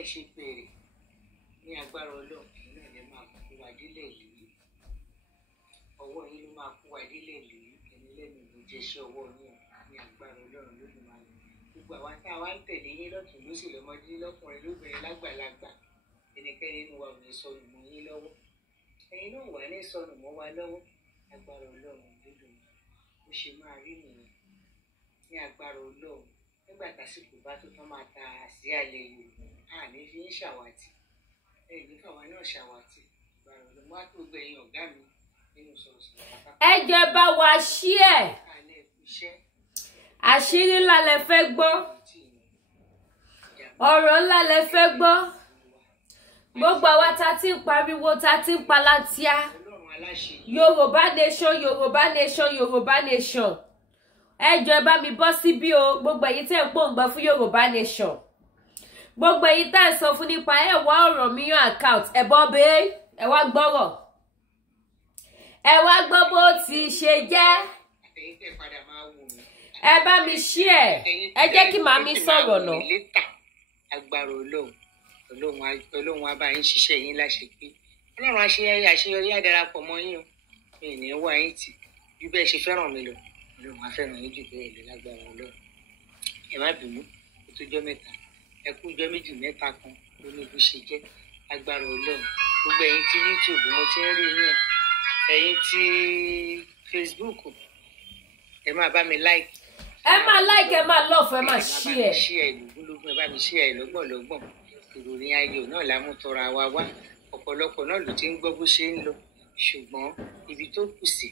bẹ́ẹ̀ ṣe bẹ̀rẹ̀ ní agbára Ọlọ́run náà lè máa kó wa délẹ̀ yìí ọwọ́ yín ló máa kó wa délẹ̀ yìí ẹni lẹ́nu ló jẹ́ iṣẹ́ ọwọ́ yín ní agbára Ọlọ́run lónìí máa lò gbogbo àwa tá a wá ń tẹ̀lé yín lọ́tùn lósì lọ́mọdé lọ́kùnrin lóbìnrin lágbàlagbà ẹnikẹ́ni nínú wa ò ní sọnù mọ́ yín lọ́wọ́ ẹ̀yin náà wà ní sọnù mọ́ wa lọ́wọ́ agbára Ọlọ́run lódùn ó ṣe máa rí nìyẹn ní agbára Ọlọ́run nígbà tásìkò bá tó tán máa ta àsíá ilẹ̀ Yorùbá àní fi ń ṣàwátì ẹ̀yin káwa náà ṣàwátì agbára Ọlọ́run wá tó gbẹ̀yìn ọ̀gá mi nínú sọ̀rọ̀sọ̀rọ̀ pátápátá. ẹ jẹ́ bá wa ṣí ẹ̀ àṣírí ńlá lẹ fẹ́ gbọ́ ọ̀rọ̀ ńlá lẹ fẹ́ gbọ́ gbogbo àwa tá ti ń pariwo tá ti ń palantia Yorùbá nation Yorùbá nation Yorùbá nation ẹ jọ̀ọ́ ẹ bá mi bọ́ síbí o gbogbo èyí tẹ́ ń pòǹgbẹ fún Yorùbá nation gbogbo èyí tá ń sọ fún nípa ẹ wá Ọ̀rànmíyàn account ẹ bọ́ bẹ́ẹ̀ ẹ wá gbọ́rọ̀ ẹ wá gbọ́ bó ti ṣe jẹ́ ẹ bá mi ṣí ẹ jẹ́ kí màmí sọ̀rọ̀ náà. agbára Ọlọ́run á bá yín ṣiṣẹ́ yín láṣepé Ọlọ́run àṣeyọrí á darapọ̀ mọ́ yín o mi ì ní wá yín tì bí bẹ́ẹ̀ ṣe fẹ́ràn mi lọ Ọlọ́run á fẹ́ràn yín jù bẹ́ẹ̀ lọ lágbára Ọlọ́run ẹ má bínú ó tó jọ́ mẹ́ta ẹ kú jọ́ méjì mẹ́ta kan ló ní bó ṣe jẹ́ agbára Ọlọ́run gbogbo ẹ̀yin tí YouTube mo ti ń rí yín ẹ̀yin tí Facebook ẹ máa bá mi like ẹ máa like ẹ máa love ẹ máa share lógúnlógún ẹ bá mi share lọ́gbọ̀nlọ́gbọ̀n ìròyìn ayọ̀ náà la mú tọrọ àwa wá ọ̀pọ̀lọpọ̀ náà ló ti ń gbọ́ bó ṣe ń lọ ṣùgbọ́n ibi tó kù sí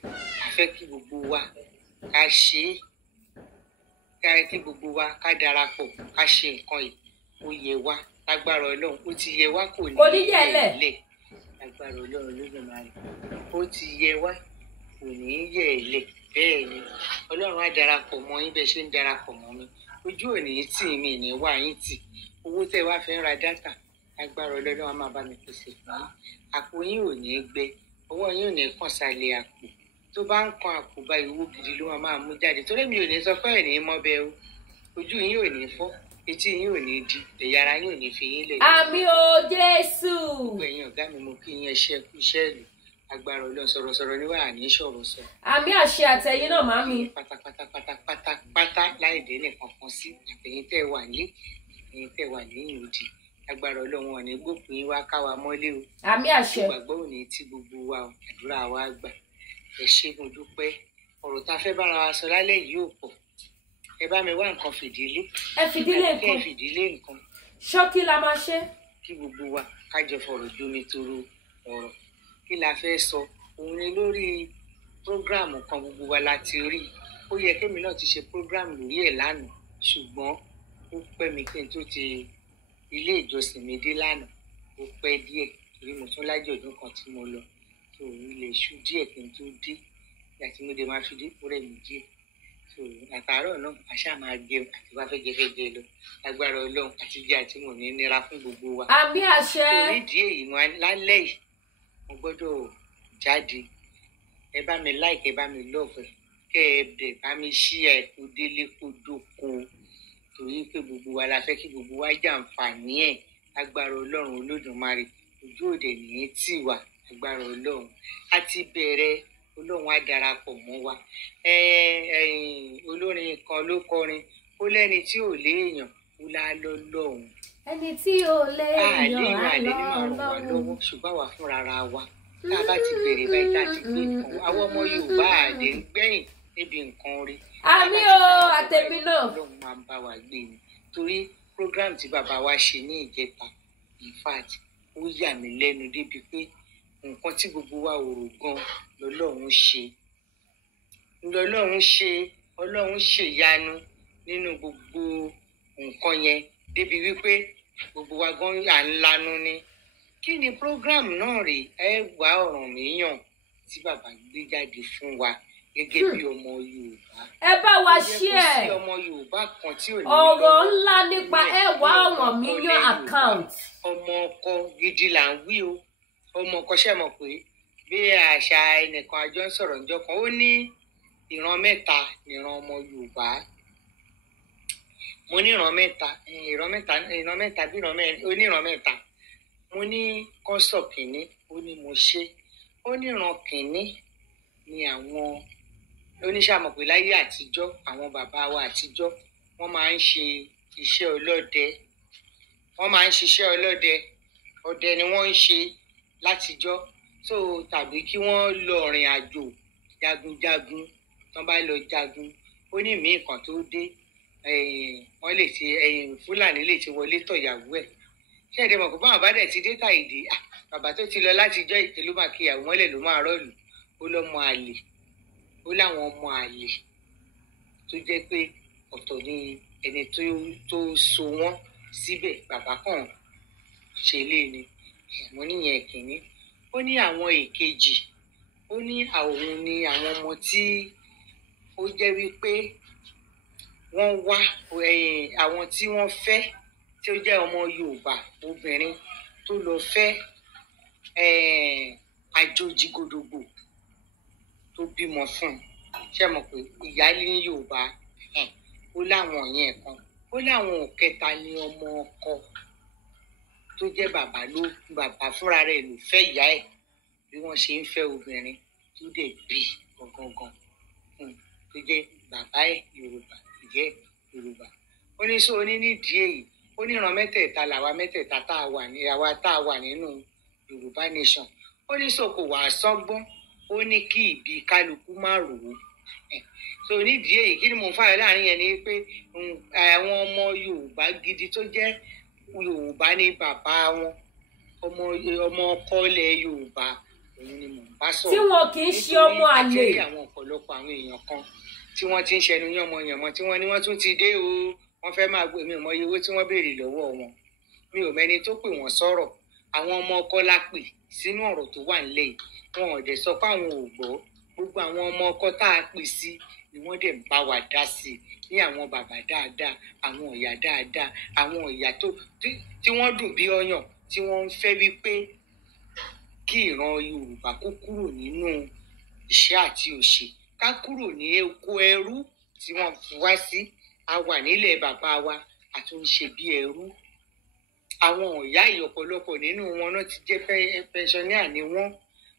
a fẹ́ kí gbogbo wa ká ṣe é kí gbogbo wa ká darapọ̀ ká ṣe nǹkan yìí ó yẹ wá lágbára Ọlọ́run ó ti yẹ wá kò ní yẹ̀ lágbára Ọlọ́run Olódùmarè ó ti yẹ wá kò ní yẹ̀ lẹ̀ bẹ́ẹ̀ ni Ọlọ́run á darapọ̀ mọ́ yín bẹ́ẹ̀ ṣe ń darapọ̀ mọ́ mi ojú ò ní tì mí ní wá yín tì owó tẹ́ wá fi ń ra dátà agbára Ọlọ́run á máa bá mi pèsè fún yín àpò yín ò ní gbẹ ọwọ́ yín ò ní kàn sálẹ̀ àpò tó bá ń kan àpò báyìí owó gidi ló máa mú jáde torí mi ò ní sọ pé ẹ̀ ní mọ́ bẹ́ẹ̀ o ojú yín ò ní fọ́ etí yín ò ní di ẹ̀yà ara yín ò ní fi yín lẹ̀. àmì o Jésù. gbogbo ẹ̀yin ọ̀gá mi mo kí yín ẹṣẹ́ kú iṣẹ́ ìlú agbára Ọlọ́run sọ̀rọ̀sọ̀rọ̀ ni wà ní sọ̀rọ̀ sọ. àmì àṣẹ àtẹ̀yìn náà màmí. pátápátá láì dé nìkan kan sí àtẹ̀yìn tẹ́ wà ní àtẹ̀yìn tẹ́ wà lẹ́yìn odi agbára Ọlọ́run ò ní gbókùn yín wá káwa mọ́lé o. àmì àṣẹ. ìgbàgbọ́ ò ní tí gbogbo wa o àdúrà wa gbà ẹ ṣé mo dúpẹ́ ọ̀rọ̀ tá a fẹ́ bára wa sọ lálẹ́ yìí ò pọ̀ ẹ bá mi wá nǹkan fìdílé. ẹ fìdílé nǹkan. ẹ fìdílé nǹkan. ṣókí la máa ṣe. kí gbogbo wa ká jọ fọ̀rọ̀ jómi toro ọ̀rọ̀ kí la fẹ́ sọ òun ni lórí prógráàmù kan gbogbo wa la ti rí ó yẹ kémi náà ti ṣe prógráàmù lórí ẹ̀ lánàá ṣùgbọ́n ó pẹ́ mi kí n tó ti ilé ìjọsìn mi dé lánàá ó pẹ́ díẹ̀ torí mo tún lájọ̀dún kan tí mo lọ tó ilé iṣu díẹ̀ kí n tó dé àti mo dé máa fi dé kúrẹ́ mi díẹ̀ tó àtàárọ̀ náà àṣà máa jẹun àti wá fẹ́ jẹ lọ agbára Ọlọ́run àti jẹ àti mò ní nira fún gbogbo wa. àmì àṣẹ. torí ìdí èyí wọn lálẹ́ yìí mo gbọ́dọ̀ jáde ẹ bá mi like ẹ bá mi love kẹ ẹ dẹ̀ bá mi share kó délé kó dóko torí pé gbogbo wa la fẹ́ kí gbogbo wa jàǹfààní ẹ̀ agbára Ọlọ́run Olódùmarè ojú òde nìyí tì wá agbára Ọlọ́run a ti bẹ̀rẹ̀ Ọlọ́run á darapọ̀ mọ́ wa olórin kan ló kọrin ó lẹ́ni tí ò léèyàn ó lá lọ́lọ́run ẹni tí ò léèyàn á lọ́wọ́ ṣùgbọ́n wà fúnra wa tá a bá ti bẹ̀rẹ̀ báyìí tá a ti gbé nǹkan àwọn ọmọ Yorùbá àdé ń gbẹ̀yìn níbi nǹkan rí. àmì o àtẹ̀mí náà. Ọlọ́run máa ń bá wa gbé ni torí program tí bàbá wa ṣe ní ìjẹta in fact ó yà mí lẹ́nu débi pé nǹkan tí gbogbo wa ò rò gan lọ́lọ́run ṣe Ọlọ́run ṣèyanu nínú gbogbo nǹkan yẹn débi wípé gbogbo wa gan à ń lanu ni kí ni program náà rè ẹ wá Ọ̀rànmíyàn tí bàbá gbé jáde fún wa gẹ́gẹ́ bí ọmọ Yorùbá. ẹ bá wa share ọ̀rọ̀ ńlá nípa ẹ wá Ọ̀rànmíyàn account. ọmọ ọkọ gidi là ń wí o ọmọ ọkọ ṣe mọ̀ pé bí àṣà ẹnìkan àjọ ń sọ̀rọ̀ níjọ́ kan ó ní ìran mẹ́ta nìran ọmọ Yorùbá mo ní ìran mẹ́ta bí ìran mẹ́rin oníran mẹ́ta. Mo ní kọ́sọ̀ kìíní ó ní mo ṣe, ó ní ìran kìíní ni àwọn oníṣàmọ̀ pé láyé àtijọ́ àwọn bàbá wa àtijọ́ wọ́n máa ń ṣe iṣẹ́ ọlọ́dẹ, ọdẹ ni wọ́n ń ṣe látijọ́. So tàbí kí wọ́n lọ rìn àjò jagunjagun, tán bá lọ jagun ó ní ìmí kan tó dé wọ́n lè ti Fúlàní lè ti wọlé tọ̀yàwó ẹ̀. Ṣé ẹ̀dẹ̀ mọ̀ pé báwọn bá dẹ̀ ti dé tàìdí bàbá tó ti lọ látijọ́ ìtẹ́ ló máa kíyàwó mọ́lẹ̀ ló máa rọ́ọ̀lù. Ó lọ́mọ àlè, ó láwọn ọmọ àlè tó jẹ́ pé ọ̀tọ̀ ni ẹni tó so wọ́n síbẹ̀, bàbá kan ṣe lé ni. Mo níyẹn kìíní. Ó ní àwọn èkejì, ó ní àwọn ni àwọn ọmọ tí ó jẹ́ wípé wọ́n wá àwọn tí wọ́n fẹ́ tí ó jẹ́ ọmọ Yorùbá obìnrin tó lọ fẹ́ àjòjì gòdògbò tó bímọ fún un. Ṣé mọ̀ pé ìyáálé ní Yorùbá ó láwọn yẹn kan, ó láwọn òkẹta ní ọmọ ọkọ tó jẹ́ bàbá fúnra rẹ̀ ló fẹ́ ìyá ẹ̀ bí wọ́n ṣe ń fẹ́ obìnrin tó dẹ̀ bí gangan tó jẹ́ bàbá ẹ̀ Yorùbá ìjẹ́ Yorùbá. Ó ní sọ ní nídìí èyí ó ní ìran mẹ́tẹ̀ẹ̀ta làwa mẹ́tẹ̀ẹ̀ta tá a wà nínú Yorùbá nation. Ó ní sọ kò wá sọ́gbọ́n, ó ní kí ìbí kálukú má rò ó. So nídìí èyí kí ni mo fààyè láàrin yẹn ni pé àwọn ọmọ Yorùbá gidi tó jẹ́ Yorùbá ní bàbá wọn, ọmọ ọkọ ilẹ̀ Yorùbá òun ni mò ń bá sọ̀rọ̀. Tí wọn kì í ṣe ọmọ àlè. Nítorí àwọn ọ̀pọ̀lọpọ̀ àwọn èèyàn kan tí wọ́n ti ń ṣẹnu yánmọyànmọ tí wọ́n ní wọ́n tún ti dé o, wọ́n fẹ́ máa gbé mi ò mọ iye owó tí wọ́n béèrè lọ́wọ́ wọn. Mi ò mẹ́ni tó pè wọ́n sọ̀rọ̀. Àwọn ọmọ ọkọ la pè sínú ọ̀rọ̀ tó wà nílẹ̀ yìí. Wọn ò dẹ̀ sọ pé àwọn ò gbọ́. Gbogbo àwọn ọmọ ọkọ tá a pè sí ni wọ́n dẹ̀ ń bá wa dá sí ní àwọn bàbá dáadáa, àwọn ìyá dáadáa, àwọn ìyá tí wọ́n dùn bí ọyàn, tí wọ́n ń fẹ́ wípé kí ìran Yorùbá kó kúrò nínú ìṣẹ́ àti òṣì, ká kúrò ní oko ẹrú tí wọ́n fi wá sí. A wà nílẹ̀ bàbá wa àti ń ṣe bí ẹrú. Àwọn ìyá yìí ọ̀pọ̀lọpọ̀ nínú wọn náà ti jẹ́ pẹnṣọ́níà ni wọ́n,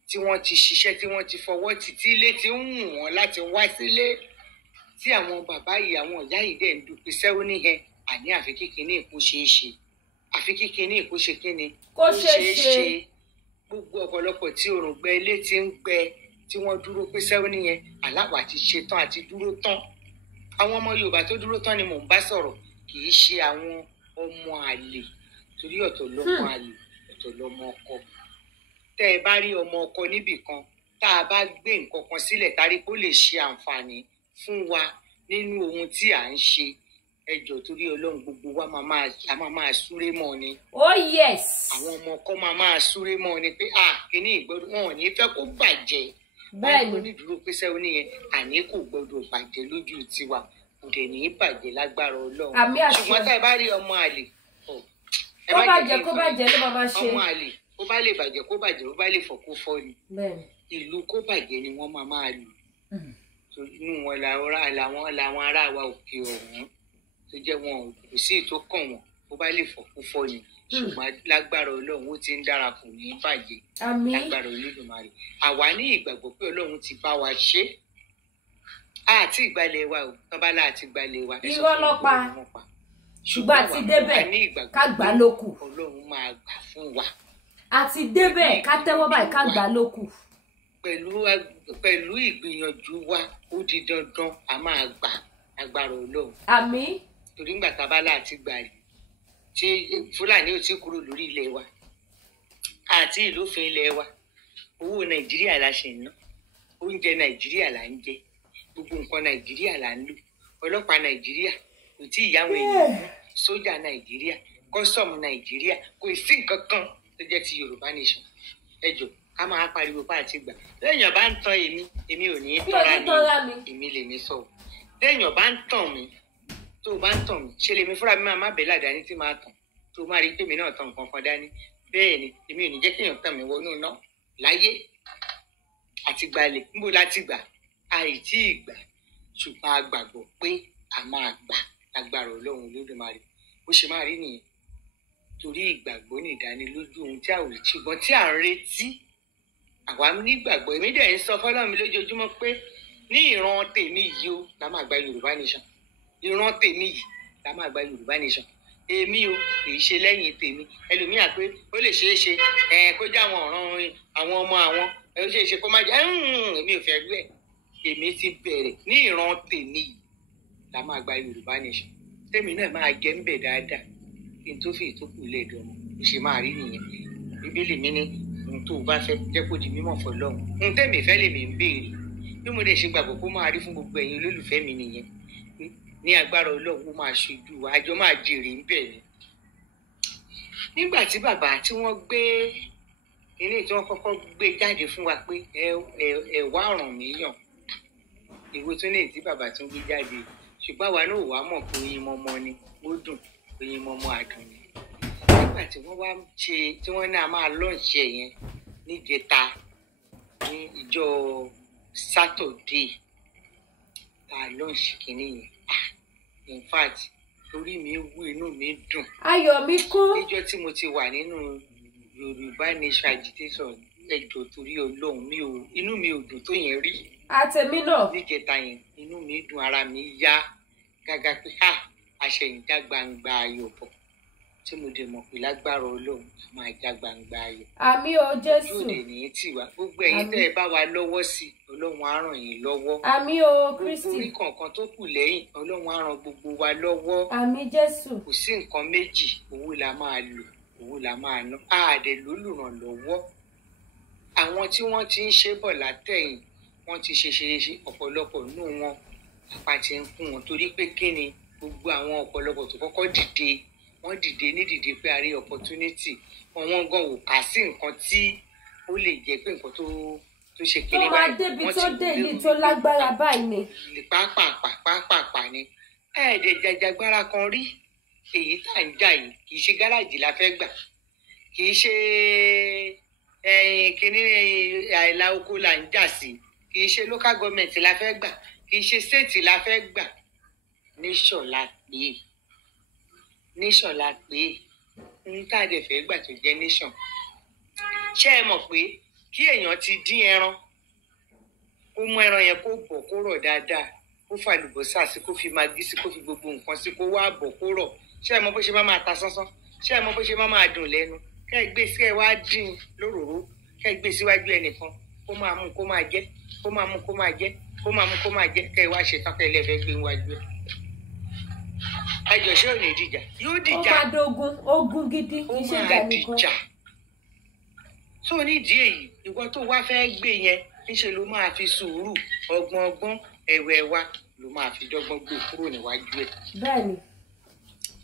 tí wọ́n ti ṣiṣẹ́, tí wọ́n ti fọwọ́ tì tí ilé ti ń wù wọ́n láti wá sílé. Tí àwọn bàbá yìí àwọn ìyá yìí dẹ̀ ń dúpẹ́ sẹ́wọ́n níhẹn àní àfi kíkiní èkó ṣeé ṣe, àfi kíkiní èkó ṣe kíni kó ṣeé ṣe. Gbogbo ọ̀pọ̀lọpọ̀ tí òrùngbẹ ilé ti ń gbẹ tí wọ́n dúró pé sẹ́wọ́n níyẹn aláwọ̀ àti ṣetán àti dúró tán. Àwọn ọmọ Yorùbá tó dúró tán ni mò ń bá sọ̀rọ̀, kì í ṣe àwọn ọmọ àlè, torí ọ̀tọ̀ lọ́mọ àlè ọ̀tọ̀ lọ́mọ ọkọ. Tẹ́ ẹ bá rí ọmọ ọkọ níbì kan tá a bá gbé nǹkan kan sílẹ̀ tárí kó lè ṣe àǹfààní fún wa nínú ohun tí à ń ṣe, ẹ jọ̀ọ́ torí Ọlọ́run gbogbo wa máa súré mọ́ ni. Oh yes. Àwọn ọmọ ọkọ máa súré mọ́ ni pé kíní ìgbọ́dọ̀ wọn ò ní fẹ́ kó bàjẹ́. Bẹ́ẹ̀ni. Wọ́n ní dúró pé sẹ́wọ́n nìyẹn àní kò gbọ́dọ̀ bàjẹ́ lójú tiwa, kò dẹ̀ ní í bàjẹ́ lágbára Ọlọ́run. Àmì àṣẹ. Ṣùgbọ́n tá ẹ bá rí ọmọ àlè kó bàjẹ́ ló máa ṣe. ọmọ àlè ó bá lè bàjẹ́ kó bàjẹ́, ó bá lè fọ́ kó fọ́ ni. Bẹ́ẹ̀ni. Ìlú kó bàjẹ́ ni wọ́n máa lù. Inú wọn làwọn ará wa òkè ọ̀hún tó jẹ́ wọn kò sí ètò kàn wọ́n, ó bá lè fọ́ kó fọ́ ni. Ṣùgbọ́n lágbára Ọlọ́run ó ti ń dára kò ní í bàjẹ́. Àmín. Lágbára Olódùmarè. Àwa ní ìgbàgbọ́ pé Ọlọ́run ti bá wa ṣe. Àti ìgbàlẹ̀ wa ò tán bá láti ìgbàlẹ̀ wa. Irọ́ ló pa. Ṣùgbọ́n àti débẹ̀ ká gbà lókù. Ọlọ́run máa gbà fún wa. Àti débẹ̀ ká tẹ́wọ́ báyìí ká gbà lókù. Pẹ̀lú ìgbìyànjú wa ó di dandan a máa gbà agbára Ọlọ́run. Àmín. Torí ńgbà tá a bá láti gbà rí tí Fúlàní ò tí kúrò lórí ilẹ̀ wa àti ìlófin ilẹ̀ wa, owó Nàìjíríà la ṣe ń ná, oúnjẹ Nàìjíríà là ń jẹ, gbogbo nǹkan Nàìjíríà là ń lò, ọlọ́pàá Nàìjíríà kò tí ì yáwọn èèyàn mú, sójà Nàìjíríà, kọ́sọ̀mù Nàìjíríà, kò sí nǹkan kan tó jẹ́ ti Yorùbá nation. Ẹ jọ̀ọ́ ká máa pariwo pa àti gbà. Téèyàn bá ń tan èmi ò ní í tọ́ra mi, èmi lèmi sọ. Téèyàn bá ń tàn mí, tó bá ń tàn mí, ṣe lèmi fúnra mi máa bẹ̀ ládàáni tí máa tàn, tó máa rí pé mi náà tàn nǹkan kan dání. Bẹ́ẹ̀ ni èmi ò ní jẹ́ kéèyàn tàn mí wọnú iná láyé. Àti gbalẹ̀ níbo láti gbà àìtí ìgbà, ṣùgbọ́n a gbàgbọ́ pé a máa gbà agbára Ọlọ́run Olódùmarè bó ṣe máa rí nìyẹn torí ìgbàgbọ́ ní ìdánilójú ohun tí a ò rí ṣùgbọ́n tí à ń retí àwa nígbàgbọ́ èmi dẹ̀ ń sọ fọ́lọ́run mi lójoojúmọ́ pé ní ìran tèmi yìí ó la máa gba Yorùbá nation ìran tèmi yìí la máa gba Yorùbá nation èmi o kì í ṣe lẹ́yìn tèmi ẹlòmíà pé ó lè ṣeé ṣe kó jẹ́ àwọn ọ̀ràn àwọn ọmọ àwọn ó ṣeé ṣe kó má jẹ́ èmi ò fẹ́ rí ẹ̀ èmi ti bẹ̀rẹ̀ ní ìran tèmi yìí la máa gba Yorùbá nation tèmi náà máa jẹ́ ń bẹ̀ dáadáa kí n tó fi ìtókù lè dọ̀mọ́ ó ṣe máa rí nìyẹn Bíbélì mi ní ohun tó o bá fẹ́ jẹ́ kó di mímọ̀ fọlọ́run ohun tèmi fẹ́ lèmi ń béèrè bí mo dẹ̀ ṣe gbàgbọ́ kó máa rí fún gbogbo ẹ̀yin olólùfẹ́ mi nìyẹn ní agbára Ọlọ́run ó máa ṣojú àjọ máa jèrè ń bẹ̀ ni. Nígbà tí bàbá tí wọ́n gbé ilé tí wọ́n kọ́kọ́ gbé jáde fún wa pé ẹ wá ọ̀ràn míyàn ìwé tó ní tí bàbá tún gbé jáde ṣùgbọ́n àwa náà wàá mọ̀ pé oyin mọ́mọ́ ni ó dùn oyin mọ́mọ́ àdùn ni. Nígbà tí wọ́n wá ṣe tí wọ́n ní a máa lọ́ọ̀ṣì ẹ̀ yẹn níjẹta ní ìjọ sátọ̀dé tá a lọ́ọ̀ṣì kìíní yẹn in fact orí mi wú inú mi dùn. Ayọ̀ mi kún. Níjọ́ tí mo ti wà nínú Yorùbá Nation agitation ẹjọ́ torí Ọlọ́run inú mi ò dùn tó yẹn rí. Àtẹ̀mí náà. Níjẹta yẹn inú mi dùn ara mi yá gágá pé àṣẹyìndá gbangba ayọ̀ bọ̀ tí mo dẹ̀ mọ̀ pé lágbára Ọlọ́run a máa já gbangba ayọ̀. Àmín o Jésù. Ojú òde nìyí tì wá gbogbo ẹ̀yin tẹ́ ẹ bá wa lọ́wọ́ sí Ọlọ́run á ràn yín lọ́wọ́. Àmín o Kristi. Gbogbo orí kọ̀ọ̀kan tó kù lẹ́yìn Ọlọ́run á ràn gbogbo wa lọ́wọ́. Àmín Jésù. Kò sí nǹkan méjì owó la máa lò owó la máa ná àdè lólùrànlọ́wọ́. Àwọn tí wọ́n ti ń ṣe bọ̀ látẹ̀yìn wọ́n ti ṣe ọ̀pọ̀lọpọ̀ nínú wọn apá ti ń kún wọn torí pé kí ni gbogbo àwọn ọ̀pọ̀lọpọ̀ tó kọ́kọ́ dìde wọ́n dìde ní dìde pé a rí opportunity wọ́n gan wò ká sí nǹkan tí ó lè jẹ́ pé nǹkan tó ṣe kiri báyìí. Tó máa débi tó dé yìí tó lágbára báyìí ni. Pàápàá ni ẹ̀ẹ́dẹ̀ jàjàgbára kan rí èyí tá à ń jà yìí kì í ṣe gáràjì la fẹ́ gbà kì í ṣe kíní àìlà oko là ń jà sí kì í ṣe local government la fẹ́ gbà kì í ṣe state la fẹ́ gbà nation la pé ń tá a dẹ̀ fẹ́ gbà tó jẹ́ nation. Ṣé ẹ mọ̀ pé kí èèyàn ti dín ẹran kó mú ẹran yẹn kó bọ̀ kó rọ̀ dáadáa kó fàlùbọ́sà sí kó fi magí sí kó fi gbogbo nǹkan sí kó wá bọ̀ kó rọ̀ ṣé ẹ mọ̀ bó ṣe máa ta sánsán ṣé ẹ mọ̀ bó ṣe máa dùn lẹ́nu kẹ́ ẹ gbé sí ẹ wá dín lóròró kẹ́ ẹ gbé síwájú ẹnìkan kó máa mú kó máa jẹ kó máa mú kó máa jẹ kó máa mú kó máa jẹ kẹ́ ẹ wá ṣe tán kẹ́ ẹ lẹ́fẹ̀ẹ́ gbé wájú ẹ. Ẹjọ́ ṣé ò ní dìjà yóò dìjà. Ó máa dogun ogun gidi kì í ṣe ìjà nìkan. Tó nídìí èyí ìwọ tó wá fẹ́ gbé yẹn níṣẹ́ ló máa fi sùúrù ọgbọ́n ẹ̀wẹ̀ wa ló máa fi dọ́gbọ́n gbé kúrò níwájú ẹ̀. Bẹ́ẹ̀ni.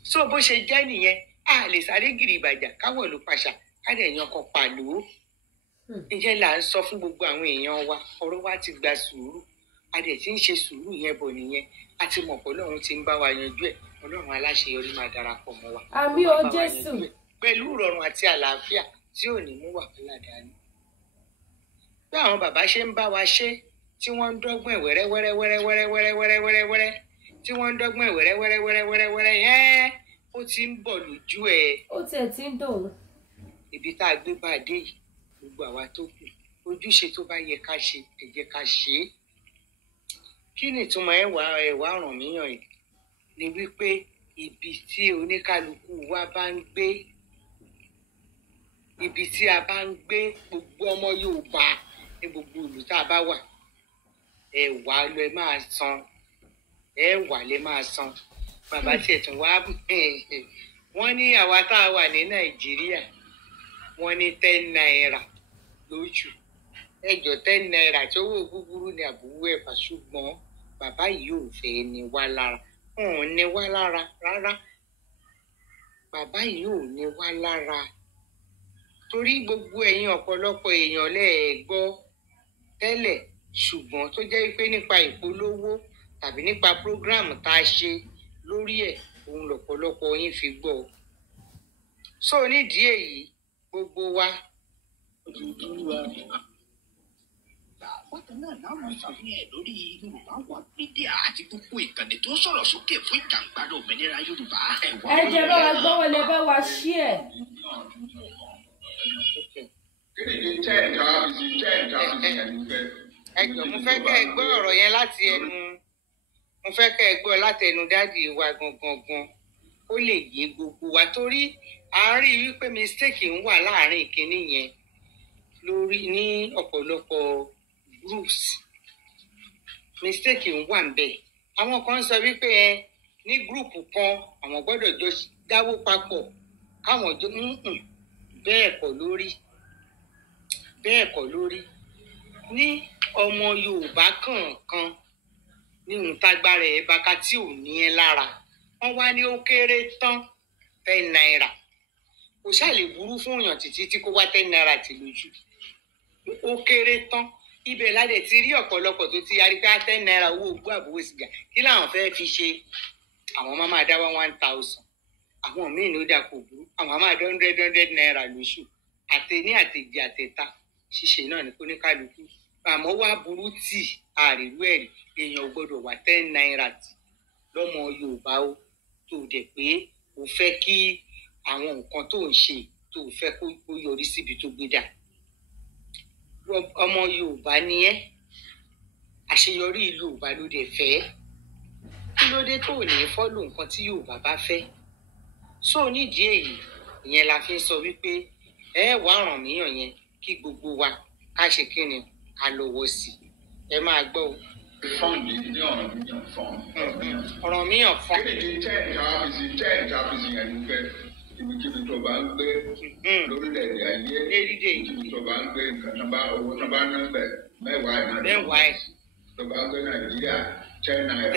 So bó ṣe jẹ́ nìyẹn a lè sáré gìrì ìbàjà káwọ̀ ló pàṣà káde èèyàn kan pàlò. Ǹjẹ́ là ń sọ fún gbogbo àwọn èèyàn wa ọ̀rọ̀ wa ti gba sùúrù a dẹ̀ ti ń ṣe sùúrù yẹn bọ̀ nìyẹn a ti mọ̀ pé Ọlọ́run ti ń bá wa yanjú ẹ̀ Ọlọ́run aláṣeyọrí máa darapọ̀ mọ́ wa. Àmín o Jésù. Pẹ̀lú ìrọ̀rùn àti àlàáfíà tí ò ní mú wàhálà dání. Bí àwọn bàbá ṣe ń bá wa ṣe tí wọ́n ń dọ́gbọ́n wẹ́rẹ́wẹ́rẹ́ tí wọ́n ń dọ́gbọ́n wẹ́rẹ́wẹ́rẹ́ yẹn ó ti ń bọ̀ lójú ẹ̀. Ó tiẹ̀ ti ń dùn. Ibi tá a gbé bá a dé yìí gbogbo àwa tó kù ojúṣe tó bá yẹ ká ṣe ẹ jẹ́ ká ṣe é. Kí ni ìtumọ̀ ẹ̀wà ọ̀ràn míyàn yìí ni wípé ibi tí oníkálukú wa bá ń gbé ibi tí a bá ń gbé gbogbo ọmọ Yorùbá ní gbogbo ìlú tá a bá wà ẹ̀wà lẹ máa san ẹ̀wà lẹ máa san. Bàbá tiẹ̀ tún wá wọ́n ní àwa tá a wà ní Nàìjíríà wọ́n ní 10 naira lójú ẹjọ́ 10 naira tí owó gúgúrú ni àbúrò ẹ̀fà ṣùgbọ́n bàbá yìí ò fẹ́ ní wá lára wọn ò ní wá lára rárá bàbá yìí ò ní wá lára torí gbogbo ẹ̀yin ọ̀pọ̀lọpọ̀ èèyàn lẹ́ẹ̀gbọ́ tẹ́lẹ̀ ṣùgbọ́n tó jẹ́ pé nípa ìpolówó tàbí nípa prógráàmù tá a ṣe lórí ẹ̀ òun lọ̀pọ̀lọpọ̀ yín fi gbọ́ so nídìí èyí gbogbo wa bákan náà láwọn ṣàfihàn lórí Yorùbá World Media àti gbogbo ìkànnì tó sọ̀rọ̀ sókè fún ìjàǹgbara òmìnira Yorùbá. ẹ jẹ́ bá wa gbọ́ wọlé bá wa ṣí ẹ̀. ẹjọ mo fẹ́ kẹ́ ẹ gbọ́ ọ̀rọ̀ yẹn láti ẹnu mo fẹ́ kẹ́ ẹ gbọ́ láti ẹnu dáàdì wa gangan ó lè yé gbogbo wa torí à ń rí wípé mistake ń wà láàrin ìkíní yẹn lórí ní ọ̀pọ̀lọpọ̀ groups mistake ń wà ń bẹ̀ àwọn kan sọ wípé ẹ ní gúrùpù kan àwọn gbọ́dọ̀ jọ dáwó papọ̀ káwọn jọ bẹ́ẹ̀ kọ́ lórí ní ọmọ Yorùbá kọ̀ọ̀kan ní ohun tágbára ẹ̀ bá ká tí ò ní ẹ lára wọ́n wá ní ó kéré tán 10 naira kò ṣáà lè burú fún èèyàn títí tí kò wá 10 naira tì lójú ó kéré tán ibẹ̀ ládẹ̀ ti rí ọ̀pọ̀lọpọ̀ tó ti yarí pé 10 naira owó ògbó àbúwò sìgá kí làwọn fẹ́ fi ṣe àwọn máa dá wá 1000 àwọn míì ní ó dà kò burú àwọn máa dá 100 naira lóṣù àtẹní àtẹjì àtẹta ṣíṣe náà ní kóníkálukú àmọ́ wá burú tì àrírú ẹ̀rí èèyàn ò gbọ́dọ̀ wá 10 naira tì lọ́mọ Yorùbá ó tó dẹ̀ pé ó fẹ́ kí àwọn nǹkan tó ń ṣe tó fẹ́ kó yọrí síbi tó gbé dà ọmọ Yorùbá ni ẹ́ àṣeyọrí Yorùbá ló dẹ̀ fẹ́ kí ló dé tó ní fọ́lò nǹkan tí Yorùbá bá fẹ́ sọ nídìí èyí ìyẹn la fi ń sọ wípé ẹ wá ràn míyàn yẹn kí gbogbo wa ká ṣe kí ni ká lọ́wọ́ sí ẹ máa gbọ́ o. Fọ́ọ̀mù yìí ní ọ̀ràn míyàn fọ́ọ̀mù. ọ̀ràn míyàn fọ́ọ̀mù. Kí ni tẹ́ ìjáfíìsì yẹn ní fẹ́? Ibikíbi tó bá ń gbé lórílẹ̀-èdè ayé, ibikíbi tó bá ń gbé nǹkan owó tó bá ná bẹ̀ mẹ́wàá ẹ̀. Tó bá gbé Nàìjíríà 10 naira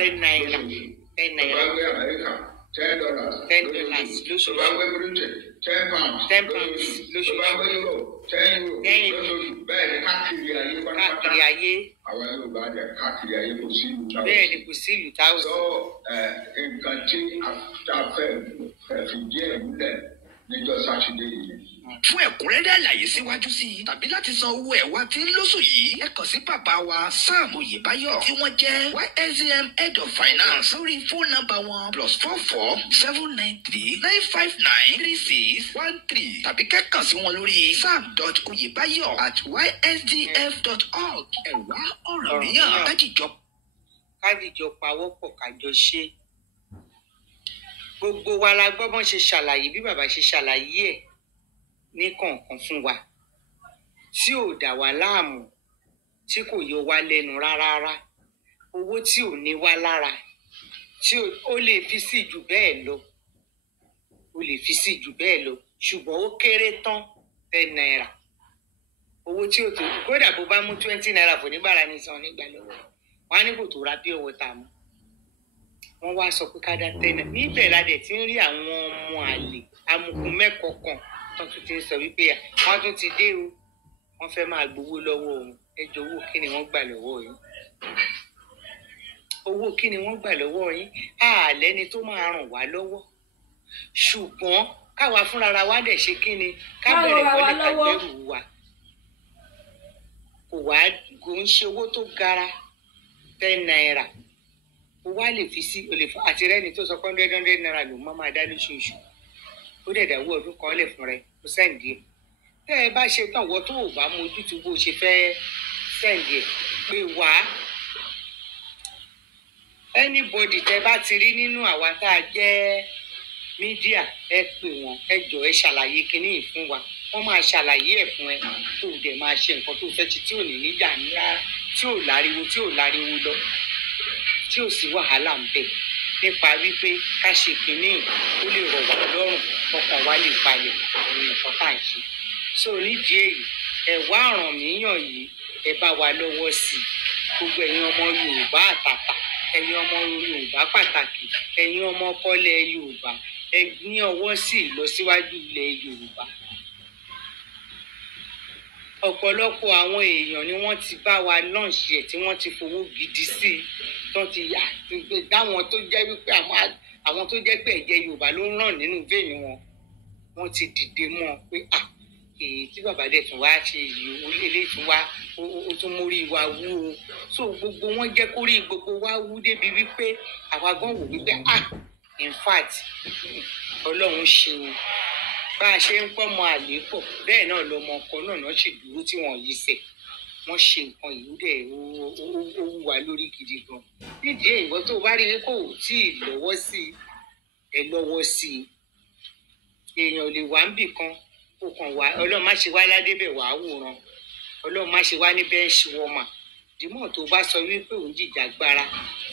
lóṣooṣù. Tó bá gbé Amẹ́ríkà $10 lóṣooṣù. Tó bá gbé Britain £10 lóṣooṣù. Tó bá gbé Europe €10 lóṣooṣù. Bẹ́ẹ̀ ni káàkiri ayé pátápátá. káàkiri ayé. Àwọn Yorùbá jẹ káàkiri ayé kò sí ìlú táwọn. bẹ́ẹ̀ ni kò sí ìlú táwọn. sọ nǹkan tí a fẹ́ fi díẹ̀ múlẹ̀ níjọ́ Sátidé yìí. Fún ẹ̀kúnrẹ́rẹ́ àlàyé síwájú sí i tàbí láti san owó ẹ̀wá tí ń lóṣù yìí ẹ kàn sí bàbá wa Sam Oyèbáyọ̀ tí wọ́n jẹ́ YSCM Head of Finance lórí fóònù nọ́mbà wọn +44 793 959 3613 tàbí kẹ́kàn sí wọn lórí sam.oyebayo@ysdf.org ẹ̀wá ọ̀rọ̀ mìíràn kájíjọ pawọ́pọ̀ kájọ ṣe gbogbo wa la gbọ́ bọ́n ṣe ṣàlàyé bí bàbá ṣe ṣàlàyé ẹ̀ ní kọ̀ọ̀kan fún wa tí ò dà wá láàmú tí kò yọ wá lẹ́nu rárá owó tí ò ní wá lára tí ó lè fi sí jù bẹ́ẹ̀ lọ ṣùgbọ́n ó kéré tán 10 naira owó tí ò tó kódà bó bá mú 20 naira fò nígbàrà ní san nígbà lọ́wọ́ wọn á ní kò tó ra bí owó tà mọ́ wọ́n wá sọ pé ká dá 10 naira níbẹ̀ la dẹ̀ ti ń rí àwọn ọmọ àlè amukun mẹ́kọ̀ọ́ kan tó tún ti ń sọ wípé wọ́n tún ti dé o wọ́n fẹ́ máa gbowó lọ́wọ́ òun ẹjọ́ owó kí ni wọ́n gbà lọ́wọ́ yín àlẹ́ni tó máa ràn wá lọ́wọ́ ṣùgbọ́n káwa fúnra wa dẹ̀ ṣe kí ni ká bẹ̀rẹ̀ kọ́lé ká gbẹ́rù wa kò ń ṣe owó tó gara 10 naira o wá lè fi sí àti rẹ́ni tó sọ pé 100 naira ló máa dá lóṣooṣù ó dẹ̀ dáwọ́ ọdún kan lè fún rẹ ó sẹ́ǹdì ẹ̀ tẹ́ ẹ bá ṣe tán wọ́n tó ò bá mójútó bó ṣe fẹ́ sẹ́ǹdì ẹ̀ pé wá anybody tẹ́ bá ti rí nínú àwa tá a jẹ́ mídíà ẹ pè wọ́n ẹ jọ ẹ ṣàlàyé kinní yìí fún wa wọ́n máa ṣàlàyé ẹ̀ fún ẹ tó dẹ̀ máa ṣe nǹkan tó fẹ́ ṣe tí ò ní níjà ńlá tí ò láriwo lọ tí ò sí wàhálà ń bẹ nípa wípé ká ṣe kinní ó lè rọ̀ wá lọ́rùn ọkàn wa lè balẹ̀ òun nǹkan tá à ń ṣe so nídìí èyí ẹ wá ràn míyàn yìí ẹ bá wa lọ́wọ́ sí i gbogbo ẹ̀yin ọmọ Yorùbá àtàtà ẹ̀yin ọmọ Yorùbá pàtàkì ẹ̀yin ọmọ ọkọlẹ̀ Yorùbá ẹ ní ọwọ́ sí ìlọsíwájú ilẹ̀ Yorùbá ọ̀pọ̀lọpọ̀ àwọn èèyàn ni wọ́n ti bá wa lọ́ǹṣì ẹ̀ tí wọ́n ti fowó gidi sí i tó ti yà dáwọn tó jẹ́ wípé àwọn tó jẹ́ pé ẹ̀jẹ̀ Yorùbá ló ń ràn nínú vein wọn wọ́n ti dìde mọ́ pé èyí tí bàbá dẹ̀ tún wá ṣe yìí orílẹ̀ tún wá ó tún mórí wa wú o so gbogbo wọn jẹ́ kórí gbogbo wa wú débi wípé àwa gan wò wípé in fact Ọlọ́run ṣe o bá a ṣe ń pọ́nmọ àlè pọ̀ bẹ́ẹ̀ náà lọmọ ọkọ náà ṣe dúró tí wọ́n yí sẹ̀ wọ́n ṣe nǹkan ìlú dẹ̀ ó wù wá lórí gidi gan nídìí ìwọ tó bá rí i kò tí ì lọ́wọ́ sí ẹ lọ́wọ́ sí i èèyàn lè wá ń bì kan ó kàn wá Ọlọ́run má ṣe wá ládébẹ̀ wàá wòran Ọlọ́run má ṣe wá ní bẹ́ńṣì wọ́mà dìmọ̀ tó bá sọ wípé òun jìjàgbara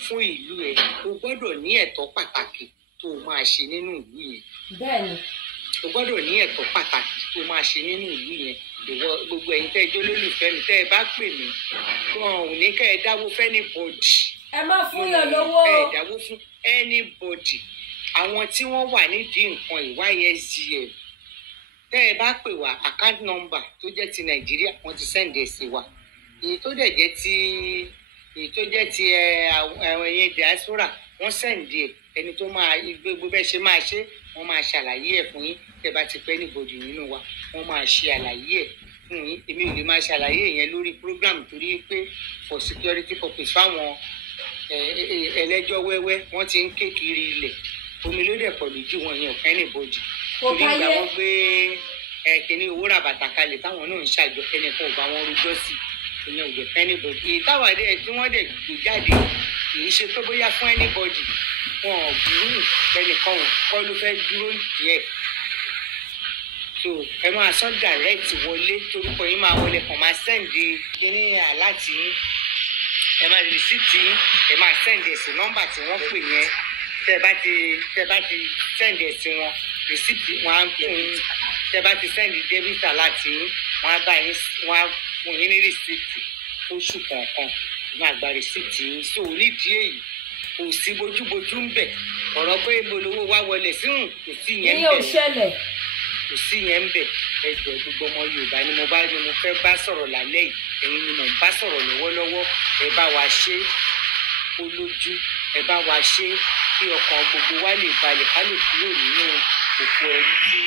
fún ìlú ẹ o gbọ́dọ̀ ní ẹ̀tọ́ pàtàkì tó máa ṣe nínú ìlú yẹn. bẹ́ẹ̀ni. o gbọ́dọ̀ ní ẹ̀tọ́ pàtàkì tó máa ṣe nínú ìlú yẹn ìwọ gbogbo ẹ̀yin tẹ́ ẹ jẹ́ olólùfẹ́ mi tẹ́ ẹ bá pè mí wọn ò ní kẹ́ ẹ dáwó fún anybody. ẹ má fún yàn lówó. ẹ dáwó fún anybody àwọn tí wọ́n wà nídìí nǹkan ìwá SGM tẹ́ ẹ bá pè wá account number tó jẹ́ ti Nàìjíríà wọ́n ti send ẹ̀ sí wa èyí tó dẹ̀ jẹ́ ti àwọn ẹ̀yìn diaspora wọ́n sẹ́ǹdì ẹ̀ ẹni tó máa gbogbo bẹ́ẹ̀ ṣe máa ṣe wọ́n máa ṣàlàyé ẹ̀ fún yín tẹ́ bá ti pẹ́ níbodì nínú wa wọ́n máa ṣe àlàyé ẹ̀ fún yín èmi ò lè máa ṣàlàyé yẹn lórí program torí pé for security purpose fáwọn ẹlẹ́jọ́ wẹ́wẹ́ wọ́n ti ń ké kiri ilẹ̀ omi ló dẹ̀ pọ̀ lójú wọn yẹn ò fẹ́ níbodì torí ìgbà wọn gbé kíní owó ràbàtà kalẹ̀ táwọn náà ń ṣàjọ ẹnìkan ò bá wọn rújọ́ sí ìyẹn ò dẹ̀ fẹ́ anybody èyí táwa dẹ̀ tí wọ́n dẹ̀ gbé jáde kì í ṣe pé bóyá fún anybody wọn ò burú ẹnìkan kọ́ ló fẹ́ dúró díẹ̀ so ẹ máa sọ direct wọlé torúkọ yín máa wọlé kàn máa sẹ́ǹdì kíní àláàtì yín ẹ máa rìsíìtì yín ẹ máa sẹ́ǹdì sí nọ́mbà tí wọ́n pè yẹn tẹ́ bá ti sẹ́ǹdì sí wọn rìsíìtì wọn á fún yín tẹ́ bá ti sẹ́ǹdì débìtì àláàtì yín wọn á bá yín wọn á fún yín ní rìsíìtì oṣù kọ̀ọ̀kan máa gba rìsíìtì yín so nídìí èyí kò sí bójúbójú ń bẹ̀ ọ̀rọ̀ pé bolówó wá wọlé síhùn kò sí yẹn ń bẹ̀ ní òṣèlè kò sí yẹn ń bẹ̀ ẹjọ́ gbogbo ọmọ Yorùbá ni mo fẹ́ bá sọ̀rọ̀ lálẹ́ yìí ẹ̀yin ni mo ń bá sọ̀rọ̀ lọ́wọ́lọ́wọ́ ẹ bá wa ṣe ó lójú ẹ bá wa ṣe kí ọkàn gbogbo wa lè balẹ̀ ká lè kúrò nínú òkú ẹrú tí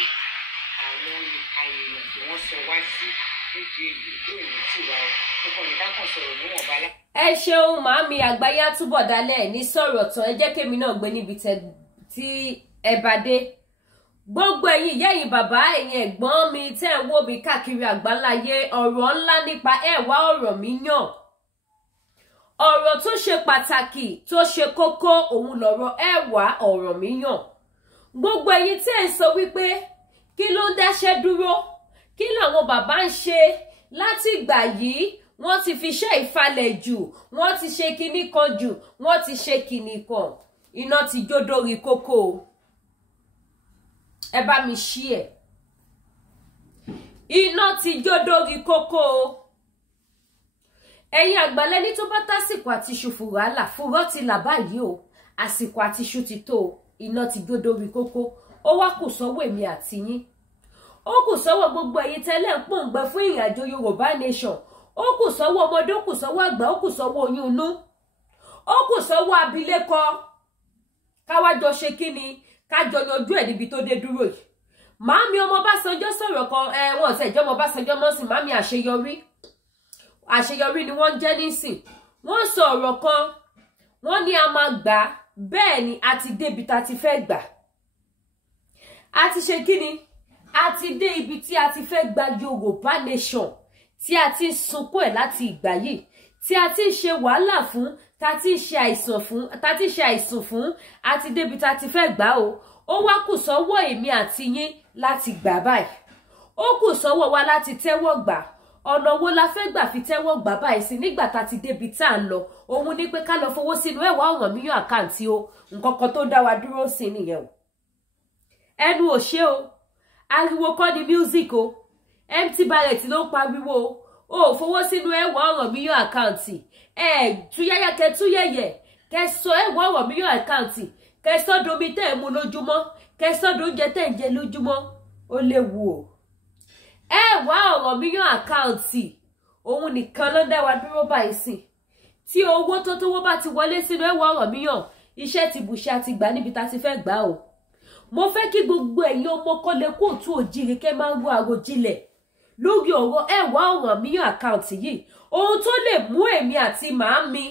àwọn èèyàn tí wọ́n sọ wá sí nídìí èyí tó èyí tì wá ọkọ̀ nígbà kan sọ̀rọ̀ níwọ̀nba lá. ẹ ṣeun màámi àgbáyé túbọ̀ dálẹ̀ ní sọ̀rọ̀ tán ẹ jẹ́ kémi náà gbé níbi tí ẹ bá dé gbogbo ẹ̀yin ìyá ẹ̀yin bàbá ẹ̀yin ẹ̀gbọ́n mi tẹ́ ẹ̀ ń wò mí káàkiri àgbáláyé ọ̀rọ̀ ńlá nípa ẹ̀wá ọ̀rọ̀ mi yàn ọ̀rọ̀ tó ṣe pàtàkì tó ṣe kókó òun lọ̀rọ̀ ẹ̀wá ọ̀rọ̀ mi yàn gbogbo ẹ̀yin tí ẹ̀ ń sọ wípé kí ló ń dáṣẹ́ dúró kí làwọn bàbá ń ṣe láti ìgbà yìí wọ́n ti fi iṣẹ́ ìfalẹ̀ jù wọ́n ti ṣe kinní kan jù wọ́n ti ṣe kinní kan iná ti jó dórí kókó ẹ bá mi ṣí ẹ iná ti jó dórí kókó ẹ̀yin àgbàlẹ́ni tó bá tásìkò àti ṣu fùràlà fùrọ́ ti là báyìí o àsìkò àti ṣu ti tó iná ti jó dórí kókó ó wá kù sọ́wọ́ èmi àti yín ó kù sọ́wọ́ gbogbo ẹ̀yin tẹ́lẹ̀ ń pòǹgbẹ fún ìrìnàjò Yorùbá nation ó kù sọ́wọ́ ọmọdé ó kù sọ́wọ́ àgbà ó kù sọ́wọ́ oyún inú ó kù sọ́wọ́ abilékọ káwájọ ṣe kíni kájọ yanjú ẹ̀ níbi tó dé dúró yìí màámi ọmọ Ọbásanjọ́ sọ̀rọ̀ kan wọn ọ̀sẹ̀ ìjọba Ọbásanjọ́ mọ́ sí màámi àṣeyọrí ni wọ́n jẹ́ nísìn wọ́n sọ ọ̀rọ̀ kan wọ́n ní a máa gbà bẹ́ẹ̀ ni a ti débi tá a ti fẹ́ gbà a ti ṣe kíni a ti dé ibi tí a ti fẹ́ gba Yorùbá nation tí a ti sunkún ẹ̀ láti ìgbà yìí tí a ti ṣe wàhálà fún ta ti ṣe àìsàn fún a ti débi tá a ti fẹ́ gbà ó wá kù sọ́wọ́ èmi àti yín láti gbà báyìí ó kù sọ́wọ́ wa láti tẹ́wọ́ gbà ọ̀nà wo la fẹ́ gbà fi tẹ́wọ́ gbà báyìí sí nígbà tá a ti débi tá à ń lọ òun ní pé ká lọ fowó sínú ẹ̀wá ọ̀ràn mílíọ̀nù àkáǹtì o nǹkan kan tó dá wa dúró sí nìyẹn o ẹnu ò ṣe o ariwo kọ́ ni music o empty barret ló ń pariwo o fowó sínú ẹ̀wá ọ̀ràn mílíọ̀nù àkáǹtì túyẹ́yẹ́ kẹ túyẹ́yẹ́ kẹ sọ ẹ̀wá ọ̀ràn mílíọ̀nù àkáǹtì kẹ sọ́dọ̀ omi tẹ́ ẹ̀ mú lójúmọ́ kẹ sọ́dọ̀ oúnjẹ tẹ́ ẹ̀ ń jẹ lójúmọ́ ó léwu o ẹ̀wá ọ̀ràn mílíọ̀nù àkáǹtì òun nìkan ló dá wa dúró báyìí sí tí owó tó tówó bá ti wọlé sínú ẹ̀wá ọ̀ràn mílíọ̀nù iṣẹ́ ti bùṣẹ́ àti gbà níbi tá a ti fẹ́ gbà o mo fẹ́ kí gbogbo ẹ̀yin ọmọ kọ́lé kóòtù òjìrì kẹ́ máa ń ro àròjinlẹ̀ lórí ọ̀rọ̀ Ẹwà Ọ̀rànmíyàn àkáǹtì yìí, ohun tó lè mú èmi àti màámi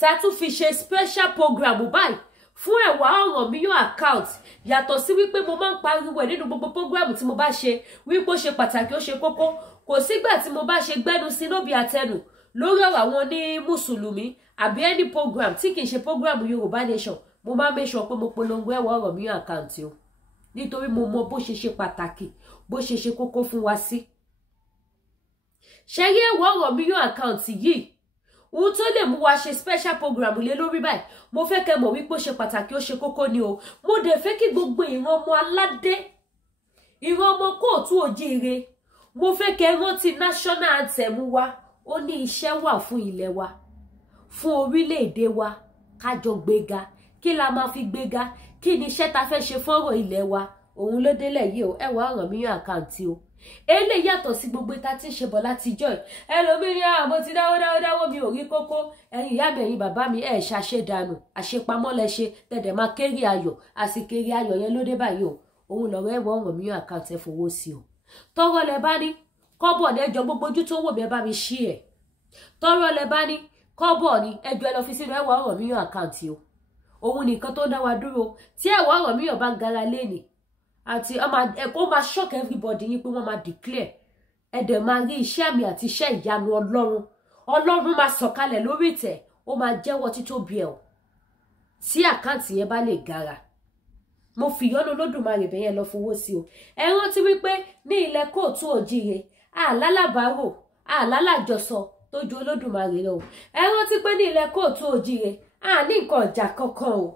ta tún fi ṣe special program báyìí fún Ẹwà Ọ̀rànmíyàn account, yàtọ̀ sí wípé mo máa ń pariwo ẹ̀ nínú gbogbo program tí mo bá ṣe wípé ó ṣe pàtàkì, ó ṣe kókó. Kò sígbà tí mo bá ṣe gbẹ́nu sí lóbi àtẹnu lórí ọ̀rọ̀ àwọn ní mùsùlùmí àbí any program tí kì í ṣe program Yorùbá Nation, mo máa make sure pé mo polongo Ẹwà Ọ̀rànmíyàn account o, nítorí mo mọ bó ṣe pàtàkì, bó ṣe kókó fún wa sí. Ṣé rí Ẹwà Ọ̀rànmíyàn account yìí, ohun tó lè mú wa ṣe special program lé lórí báyìí, mo fẹ́ kẹ́ mọ̀ wípé ó ṣe pàtàkì, ó ṣe kókó ni o. Mo dẹ̀ fẹ́ kí gbogbo ìran ọmọ aládé, ìran ọmọ kóòtù òjíire, mo fẹ́ kẹ́ rántí national anthem wa. Ó ní iṣẹ́ wà fún ilẹ̀ wa, fún orílẹ̀-èdè wa, kájọ gbéga. Kí la máa fi gbéga? Kí ni iṣẹ́ ta fẹ́ ṣe fọ́rọ̀ ilẹ̀ wa? Òun ló délẹ̀ yìí o, Ẹwà Ọ̀rànmíyàn àkáǹtì o. Eléyìí yàtọ̀ sí gbogbo ìta tí ń ṣe bọ̀ láti jọ́ ẹ̀. Ẹlòmíràn mo ti dáwó mi ò rí kókó. Ẹ̀yin ìyá mi, ẹ̀yin bàbá mi, ẹ̀ ṣàṣedànù, àṣepamọ́ lẹ ṣe, tẹ̀dẹ̀ máa kéré ayọ̀, àsìkéré ayọ̀ yẹn ló dé báyìí o. Òun lọ̀rọ̀ Ẹwà Ọ̀rànmíyàn àkáǹtì ẹ fowó sí o. Tọ́rọ̀ lẹ bá ní kọ́bọ̀ ní ẹjọ́ gbogbo ojú tó wò mí ẹ bá mi ṣí ẹ̀. Tọ́rọ̀ lẹ bá ní kọ́bọ̀ ní ẹjọ́ ẹ lọ fi sínú Ẹwà Ọ̀rànmíyàn àkáǹtì o. Òun nìkan tó dá wa dúró. Tí Ẹwà Ọ̀rànmíyàn bá gara léni àti ó máa shock everybody yín pé wọ́n máa declare ẹ̀dẹ̀ máa rí iṣẹ́ àmì àti iṣẹ́ ìyanu Ọlọ́run máa sọ̀kalẹ̀ lórí ìtẹ́, ó máa jẹ́wọ́ títóbi ẹ̀ o. Tí àkáǹtì yẹn bá lè gara, mo fi ìyọ́nú Olódùmarè bẹ̀yẹn lọ fowó sí o. Ẹ rántí wípé ní ilẹ̀ kóòtù òjíire, àlálàbárò, àlálàjọsọ tó ju Olódùmarè lọ o. Ẹ rántí pé ní ilẹ̀ kóòtù òjíire, ní nǹkan ọjà kankan o,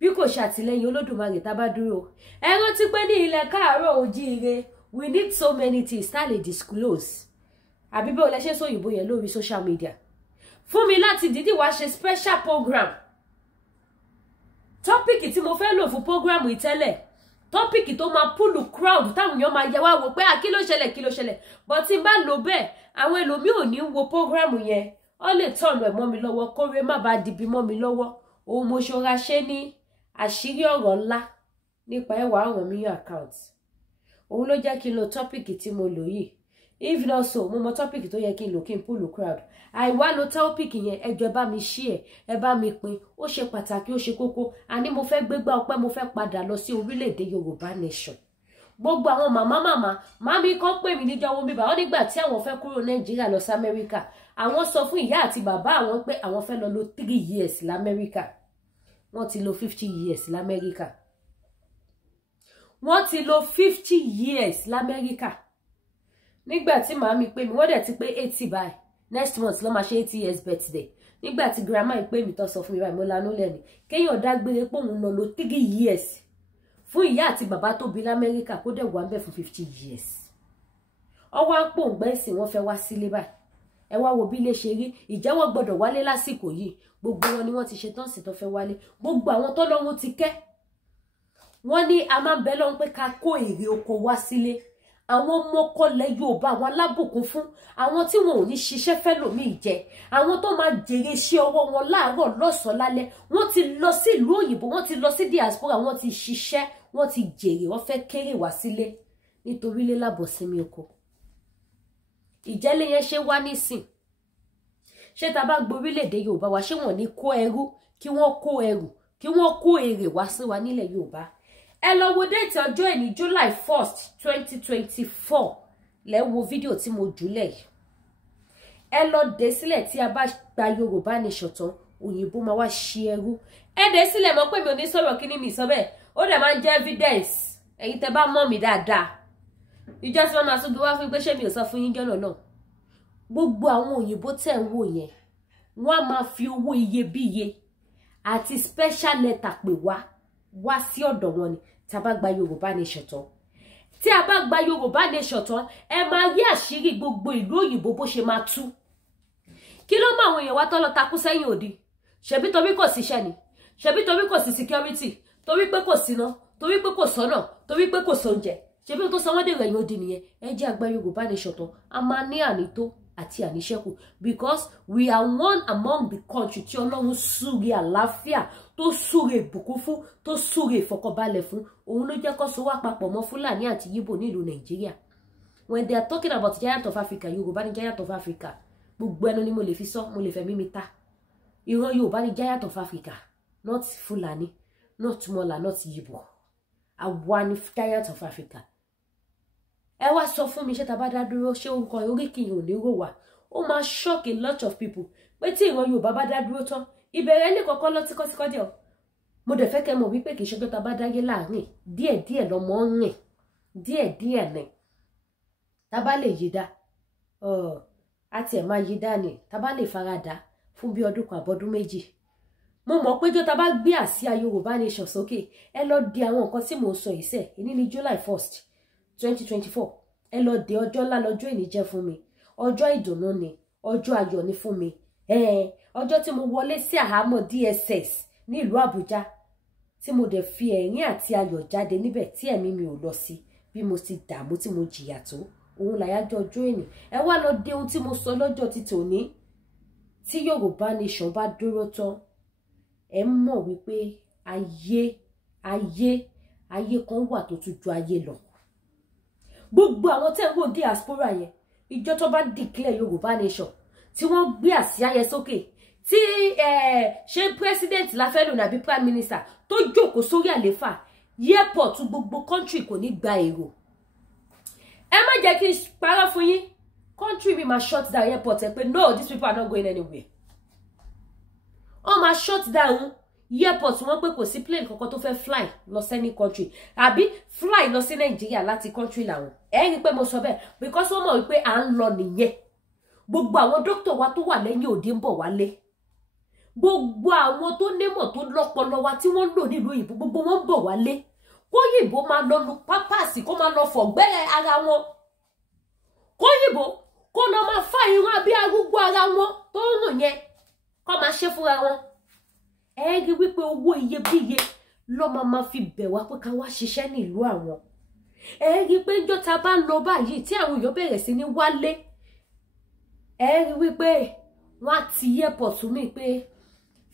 bí kò ṣàtìlẹ́yìn Olódùmarè tá bá dúró. Ẹ rántí pé ní ilẹ̀ káàárọ̀ òjíire, we need so many things tá lè disclose. Àbí bí o lè ṣe sóyìnbó yẹn lórí social media. Fún mi láti dìídì wá ṣe special program. Tọ́pìkì tí mo fẹ́ lò fún program ìtẹ́lẹ̀, tọ́pìkì tó máa púlù crowd táwọn èèyàn máa yẹ wá wò pé kí ló ṣẹlẹ̀. But tí n bá lò bẹ́ẹ̀, àwọn ẹlòmíì ò ní wo program yẹn, ó lè tọ̀nù ẹ̀ mọ́ mi lọ́wọ́, kóre má bàa dìbì mọ́ mi lọ́wọ́. Òun mo ṣọ́ra ṣe ní àṣírí ọ̀rọ̀ ńlá nípa Ẹwà Ọ̀rànmíyàn account. Òun ló jẹ́ kí n lo tọ́pìkì tí mo lò yìí. If not so, mo mọ tọ́pìkì tó yẹ kí n lò kí n púlù crowd. Àìwá lo tọ́pìkì yẹn, ẹjọ́ ẹ bá mi share, ẹ bá mi pín. Ó ṣe pàtàkì, ó ṣe kókó. Àní mo fẹ́ gbégbá ọpẹ́, mo fẹ́ padà lọ sí orílẹ̀-èdè Yorùbá Nation. Gbogbo àwọn màmí kan pè mí níjọ́ wọn bíbá. Wọ́n nígbà tí àwọn fẹ́ kúrò Nàìjíríà lọ sí Amẹ́ríkà, àwọn sọ fún ìyá àti bàbá àwọn pé àwọn fẹ́ lọ lo 3 years l'Amẹ́ríkà. Wọ́n ti lo 50 years l'Amẹ́ríkà. Wọ́n ti lo 50 years l'Amẹ́ríkà. Nígbà tí màámi pè mí, wọ́n dẹ̀ ti pé 80 báyìí. Next month ló máa ṣe 80 years birthday. Nígbà tí grandma pè mí tó sọ fún mi báyìí, mo lanú lẹ́nu. Kéèyàn dágbére pé òun lọ lo 3 years fún ìyá àti bàbá tó bí l'Amẹ́ríkà, kó dẹ̀ wà ń bẹ̀ fún 50 years. Ọwọ́ á pòǹgbẹ́ ìsìn wọn fẹ́ wá sílé báyìí. Ẹ wá wo bí ilé ṣe rí. Ìjẹ́wọ́ gbọ́dọ̀ wálé lásìkò yìí. Gbogbo wọn ni wọ́n ti ṣe tán sí tó fẹ́ wálé. Gbogbo àwọn tó lọ́wọ́ ti kẹ́. Wọ́n ní a máa ń bẹ lọ́hùn pé ká kó èrè oko wá sílé. Àwọn ọmọ kọlẹ̀ Yorùbá, àwọn alábùkún fún, àwọn tí wọn ò ní ṣiṣẹ́ fẹ́lòmíì jẹ, àwọn tó máa jèrè iṣẹ́ ọwọ́ wọn láàárọ̀ lọ́sàn-án lálẹ́. Wọ́n ti lọ sí ìlú òyìnbó, wọ́n ti lọ sí diaspora, wọ́n ti ṣiṣẹ́, wọ́n ti jèrè, wọ́n fẹ́ kéré wá sílé nítorí ilé lábọ̀ sinmi oko. Ìjẹ́lé yẹn ṣe wá nísìn. Ṣé tá bá gborílẹ̀-èdè Yorùbá wa, ṣé wọ́n ní kó ẹrú, kí wọ́n kó ẹrù, kí wọ́n kó èrè wá sí wa nílẹ̀ Yorùbá? Ẹ lọ wo déètì ọjọ́ ẹ̀ ní July 1st 2024 lẹ wo fídíò tí mo jùlẹ̀ yìí. Ẹ lọ dé sílẹ̀ tí a bá gba Yorùbá Nation tán, òyìnbó máa wá ṣe ẹrú. Ẹ dé sílẹ̀ mọ̀ pé mi ò ní sọ̀rọ̀ kí ni mi sọ bẹ́ẹ̀. Ó dẹ̀ máa ń jẹ́ evidence. Ẹ̀yin tẹ́ bá mọ̀ mí dáadáa. Ìjọ tí wọ́n máa tún gbé wá fún pé ṣé mi ò sọ fún yín jọ́nà náà. Gbogbo àwọn òyìnbó tẹ̀ ń wò yẹn, wọ́n á máa fi owó iyebíye àti special letter pè wá sí ọ̀dọ̀ wọn ni tí a bá gba Yorùbá Nation tán. Tí a bá gba Yorùbá Nation tán, ẹ máa rí àṣírí gbogbo ìlú òyìnbó bó ṣe máa tú. Kí ló mọ àwọn èèyàn wá tó lọ takú sẹ́yìn òdì? Ṣebí torí kò síṣẹ́ ni? Ṣebí torí kò sí security? Torí pé kò síná? Torí pé kò sọ́nà? Torí pé kò sóúnjẹ? Ṣebí tó sọ wọ́n dèrò ẹ̀yìn òdì nìyẹn? Ẹ jẹ́ a gba Yorùbá Nation tán, a máa ní ànító àti àníṣẹ́kù, because we are one among the country tí Ọlọ́run súre àlàáfíà, tó súre ìbùkún fún, tó súre ìfọ̀kànbalẹ̀ fún. Òun ló jẹ́ kó so wá papọ̀ mọ́ Fúlàní àti Yíbò nílùú Nàìjíríà. when they are talking about giant of Africa, Yorùbá ni giant of Africa. Gbogbo ẹnu ni mo lè fi sọ, mo lè fẹ́ mímí ta. Ìran Yorùbá ni giant of Africa, not Fulani, not Mola, not Yibo. Àwa ni giant of Africa. Ẹ wá sọ fún mi ṣé tá bá dá dúró ṣé orúkọ oríkì ò ní rò wá. Ó máa shock a lot of people. Pé tí ìran Yorùbá bá dá dúró tán, ìbẹ̀rẹ̀ ní kọ́kọ́ lọ tíkọ́tíkọ́ díẹ̀. Mo dẹ̀ fẹ́ kẹ́ mọ̀ wípé kì í ṣe pé tá bá dáyé láàrin díẹ̀díẹ̀ lọmọ ń rìn. Díẹ̀díẹ̀ ni. Tá bá lè yí dá. Àti ẹ̀ máa yí dá ni. Tá bá lè farada fún bí ọdún kan àbọ̀dún méjì. Mo mọ̀ pé tá bá gbé àsíá Yorùbá Nation sókè, ẹ lọ di àwọn nǹkan tí mo sọ yìí ṣe. Èní ni July 1st, 2024. Ẹ lọ de ọjọ́ ńlá lọ́jọ́ ìní jẹ́ fún mi. Ọjọ́ ìdùnnú ni, ọjọ́ ayọ̀ ni fún mi. Ọjọ́ tí mo wọlé sí àhámọ́ DSS ní ìlú Àbújá, tí mo dẹ̀ fi ẹ̀rín àti ayọ̀ jáde níbẹ̀ tí ẹ̀mí mi ò lọ sí bí mo ti dààmú tí mo jìyà tó. Òun làyájọ́ ọjọ́ ìní. Ẹ wá lọ de ohun tí mo sọ lọ́jọ́ ti tòní. Tí Yorùbá Nation bá dúró tán, ẹ mọ̀ wípé ayé kan wà tó tún ju ayé lọ. Gbogbo àwọn tẹ́ ń wò diaspora yẹn, ìjọ tó bá declare Yorùbá Nation, tí wọ́n gbé àsíá yẹn sókè, tí ṣé president la fẹ́ lò nàbí prime minister tó jókòó sórí àléfà, airport gbogbo country kò ní gba èrò. Ẹ má jẹ́ kí n parọ́ fún yín, country mi máa shut down airport ẹ pé no, these people are not going anywhere. Wọ́n máa shut down airport wọ́n pé kò sí plane kankan tó fẹ́ fly lọ sí any country àbí fly lọ sí Nàìjíríà láti country làwọn. Ẹ rí pé mo sọ bẹ́ẹ̀ because wọ́n mọ̀ wípé à ń lọ nìyẹn. Gbogbo àwọn doctor wa tó wà lẹ́yìn òde ń bọ̀ wálé. Gbogbo àwọn tó nímọ̀ tó lọ́pọlọ wa tí wọ́n lò nílùú òyìnbó gbogbo wọn ń bọ̀ wálé. Kóyìnbó máa lọ lu pápásì kó máa lọ fọ̀gbẹ́ ara wọn. Kóyìnbó kó lọ máa fá irun àbí arúgbó ara wọn tó ń rùn yẹn kó máa ṣe fúnra wọn. Ẹ rí wípé owó iyebíye ló máa fi bẹ̀ wá pé ká wá ṣiṣẹ́ ní ìlú àwọn. Ẹ rí pé ńjọ́ tá bá ń lọ báyìí tí àwọn èèyàn bẹ̀rẹ̀ sí ní wálé. Ẹ rí wípé wọ́n á ti airport mi pé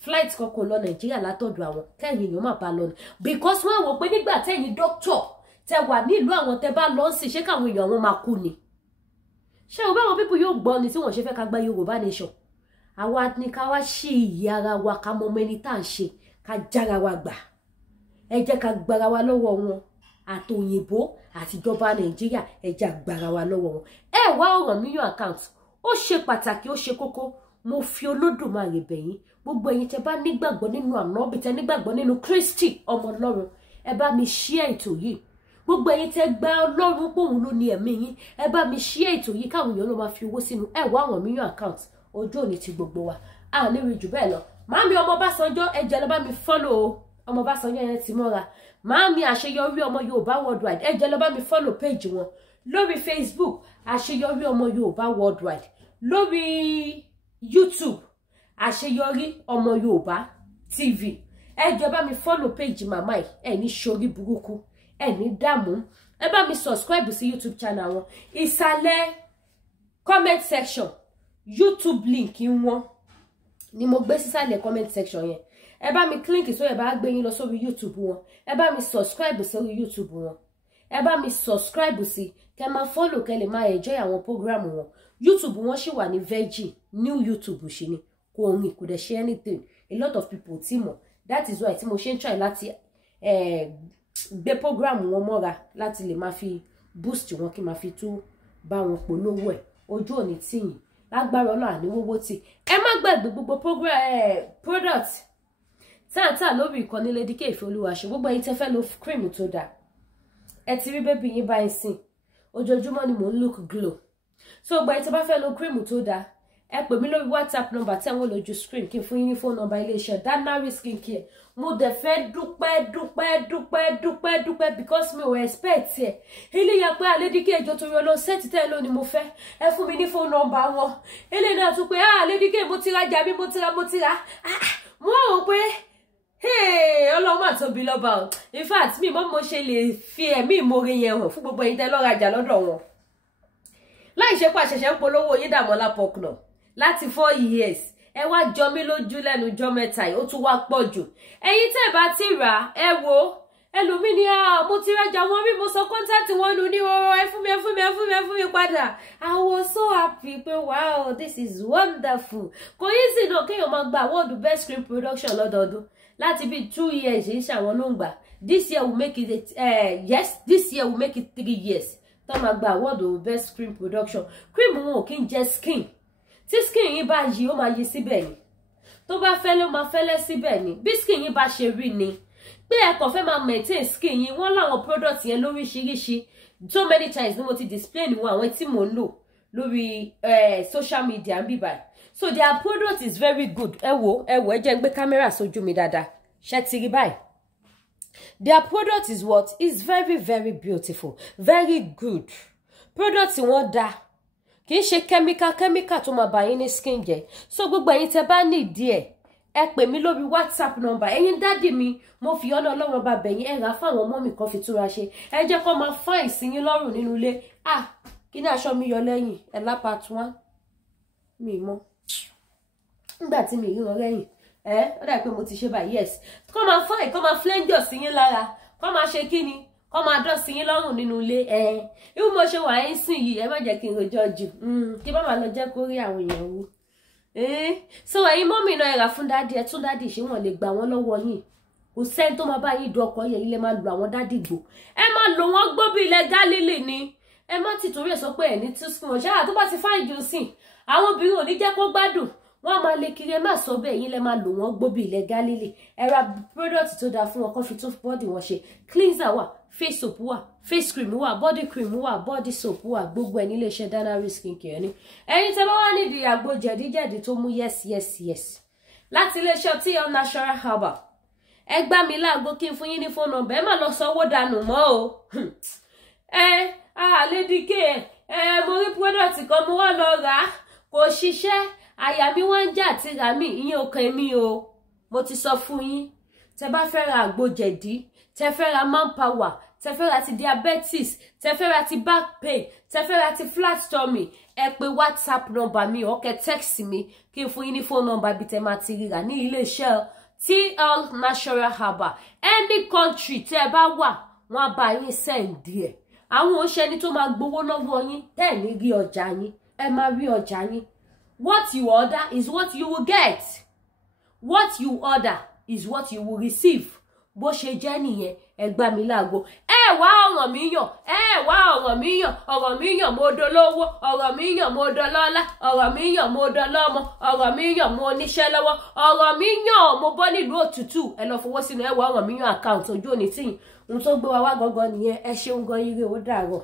flight kankan lọ Nàìjíríà látọ̀dọ̀ àwọn kẹ́yìn èèyàn má bá lọ ní. Because wọ́n wò pé nígbà tẹ́yìn doctor tẹ wà nílùú àwọn tẹ bá lọ sí ṣé káwọn èèyàn wọn máa kú ni. Ṣé o bá wọn people yóò gbọ́ ni tí wọ́n ṣe fẹ́ ká gba Yorùbá Nation. Àwa ni ká wá ṣí ìyè ara wa ká mọ ẹni tá à ń ṣe ká jára wa gbà. Ẹ jẹ́ ká gbára wa lọ́wọ́ wọn àtòyìnbó àtijọba Nàìjíríà ẹ jẹ́ gbára wa lọ́wọ́ wọn. Ẹ wá Ọ̀rànmíyàn account ó ṣe pàtàkì ó ṣe kókó. Mo fi Olódùmarè bẹ̀ yín gbogbo ẹ̀yin tẹ́ bá nígbàgbọ́ nínú Ànábì tẹ́ nígbàgbọ́ nínú Kristi ọmọ Ọlọ́run ẹ bá mi share ètò yìí. Gbogbo ẹ̀yin tẹ́ gba Ọlọ́run pòun ló ní ẹ̀mí yín ẹ bá mi share ètò yìí káwọn èèyàn ló máa fi owó sínú. Ẹ wá Ọ̀rànmíyàn account ojú òní ti gbogbo wa a ní rí jù bẹ́ẹ̀ lọ. Màámi ọmọ Ọbásanjọ́ ẹ jẹ́ lọ bá mi follow ọmọ Ọbásanjọ́ yẹn ti mọ́ra. Màámi àṣeyọrí ọmọ Yorùbá worldwide ẹ jẹ́ lọ bá mi follow page wọn lórí Facebook àṣeyọrí ọmọ Yorùbá worldwide, lórí YouTube àṣeyọrí ọmọ Yorùbá TV. Ẹ jẹ́ bá mi follow page màmá yìí ẹ ní ṣorí burúkú ẹ ní dààmú. Ẹ bá mi subscribe sí YouTube channel wọn. Ìsàlẹ̀ comment section YouTube link wọn ni mo gbé sísàlẹ̀ comment section yẹn. Ẹ bá mi click so ẹ bá gbé yín lọ sórí YouTube wọn. Ẹ bá mi subscribe sórí YouTube wọn. Ẹ bá mi subscribe sí kẹ́ máa follow kẹ́ lè máa enjoy àwọn program wọn. YouTube wọn ṣì wà ní virgin new YouTube ṣì ni kò rìn kò dẹ̀ ṣe anything. A lot of people tí mọ̀. That is why tí mo ṣe ń try láti gbé program wọn mọ́ra láti lè máa fi boost wọn kí máa fi tún bá wọn polówó ẹ̀. Ojú òní tìyìn lágbára Ọlọ́run àní wọ́wọ́ tí. Ẹ má gbàgbé gbogbo product táǹtà lórí ìkànnì Lady K Ìfẹ́olúwaṣe. Gbogbo ẹ̀yin tẹ́ fẹ́ lo cream tó dáa ẹ ti rí bébí yín báyìí sìn ojoojúmọ́ ni mò ń look glow. So gbogbo ẹ̀yin tẹ́ bá fẹ́ lo cream tó dáa ẹ pè mí lórí WhatsApp number tí àwọn lójú screen kí n fún yín ní phone number iléeṣẹ́ Danari Skincare. Mo dẹ̀ fẹ́ dúpẹ́ because mi ò expect ẹ̀. Ilé yẹn pé Lady K ìjọ torí ọlọ́ sẹ́ẹ̀tì tẹ́ lónìí mo fẹ́ ẹ fún mi ní phone number wọn. Ilé náà tún pé Lady K mo ti rajà mi mo ti ra. Mo rò pé Ọlọ́run mà tóbi lọ́ba o. In fact mi mọ́ mo ṣe lè fi ẹ̀mí ìmoore yẹn hàn fún gbogbo ẹ̀yin tẹ́ lọ rajà lọ́dọ̀ wọn. Láì ṣe pàṣẹṣẹ ń polówó yín Dàmọ́lá Pọ́kùnà láti 4 years ẹ wá jọ mí lójú lẹ́nu jọ́ mẹ́ta yìí ó tún wá pọ̀ jù. Ẹ̀yin tẹ́ bá ti rà ẹ wo ẹlòmíì ni mo ti rajà wọn rí mo sọ kọ́ńtàtì wọn nù ní ọ̀rọ̀ ẹ fún mi fún mi padà. I was so happy pé wow, this is wonderful. Kò easy no kéèyàn máa gba award best screen production lọ́dọọdún. Láti bí 2 years ń ṣàwọn ló ń gbà. This year will make it this year will make it 3 years. Tó máa gba award best screen production. Cream wọn ò kí ń jẹ skin. Tí skin yín bá yí ó máa yí síbẹ̀ ni. Tó bá fẹ́lẹ́ ó máa fẹ́lẹ́ síbẹ̀ ni. Bí skin yín bá ṣe rí ni. Pé ẹ kàn fẹ́ máa maintain skin yín, wọ́n láwọn product yẹn lóríṣiríṣi. So many times ni mo ti display ni wọn àwọn tí mo ń lò lórí social media ń bí báyìí. So their product is very good. Ẹ wò ẹ jẹ́ n gbé camera sójú mi dáadáa. Ṣé ti rí báyìí? Their product is what? Is very very beautiful, very good. Product wọn dá. Kì í ṣe chemical tó máa bà yín ní skin jẹ́. So gbogbo ẹ̀yin tẹ́ bá need ẹ pè mí lórí WhatsApp number. Ẹ̀yin daddy mi, mo fi ọ̀nà Ọlọ́run bá bẹ̀yìn ẹ rà fáwọn ọmọ mi kan fi túra ṣe. Ẹ jẹ́ kó máa fine sí yín lọ́rùn nínú ilé. Kí ni aṣọ mi yọ lẹ́yìn? Ẹ lá part 1. Mi mọ̀. Nígbà tí mi ríran lẹ́yìn. Ó dà pé mo ti ṣe báyìí. Yes. Kó máa fine, kó máa flenjo sí yín lára. Kó máa ṣe kíni? Kó máa dán sí yín lọ́rùn nínú ilé. Irú mo ṣe wà yín sìn yìí, ẹ má jẹ́ kí n rojọ́ jù. Kí bá máa lọ jẹ́ kó rí àwọn èèyàn wú. So ẹ̀yin mọ́mì náà ẹ rà fún dádì, ẹ tún dádì ṣé wọ́n lè gbà wọ́n lọ́wọ́ yín. Kò sẹ́ni tó máa bá yín du ọkọ yẹn, ilé máa lo àwọn dádì gbò. Ẹ máa lò wọ́n gbó bí ilẹ̀ Gálílì ni. Ẹ má ti torí ẹ̀ sọ pé ẹ̀ ní tí sùn ọ̀ṣẹ́ tó bá ti fáìn jù sìn. Àwọn obìnrin ò ní jẹ́ kó gbádùn. Wọ́n máa lè kiri, ẹ má sọ bẹ́ẹ̀, yín lẹ máa lò wọ́n gbó bí ilẹ̀ Gálílì. Ẹ ra product tó dáa fún wọn kó fi tún body wọn ṣe. Cleanser wà, face soap wà, face cream wà, body cream wà, body soap wà, gbogbo ẹ̀ nílé iṣẹ́ Danari Skincare ni. Ẹ̀yin tẹ́ bá wà nídìí àgbo jẹ̀díjẹ̀dí tó mú yes. Láti ilé iṣẹ́ TL Natural Herbal. Ẹ gbá mi láago kí n fún yín ní phone number. Ẹ má lọ sanwó dànù mọ́ o. Lady K, mo rí product kan mo wá lọ rà. Kò ṣiṣẹ́, àyà mi wọ́n ń jà àti rà mí, ìyẹn ò kàn mí o. Mo ti sọ fún yín. Tẹ́ bá fẹ́ ra àgbo jẹ̀dí, tẹ́ fẹ́ ra manpower, tẹ́ fẹ́ ra ti diabetes, tẹ́ fẹ́ ra ti back pain, tẹ́ fẹ́ ra ti flat stomach, ẹ pè WhatsApp number mi o kẹ́ text mi kí n fún yín ní phone number bí tẹ́ máa ti ríra ní ilé iṣẹ́ TL Natural Herbal. Any country tẹ́ bá wà, wọ́n bá yín send ẹ̀. Àwọn òṣèlú tó máa gbowó lọ́wọ́ yín, tẹ́ ní rí ọjà yín, ẹ máa rí ọjà yín. What you order is what you will get. What you order is what you will receive. Bó ṣe jẹ́ nìyẹn, ẹ gbá mi láago. Ẹ wá ọ̀rọ̀ mi yàn, ọ̀rọ̀ mi yàn mo dolówó, ọ̀rọ̀ mi yàn mo dọlọ́lá, ọ̀rọ̀ mi yàn mo dọlọ́mọ, ọ̀rọ̀ mi yàn mo níṣẹ́ lọ́wọ́, ọ̀rọ̀ mi yàn mo bọ́ nílùú òtútù. Ẹ lọ fowó sínú ẹ wá ọ̀rọ̀ mi yàn account ojú òní tí ohun tó gbé wa wá gangan nìyẹn. Ẹ ṣeun gan ire ó dàárọ̀.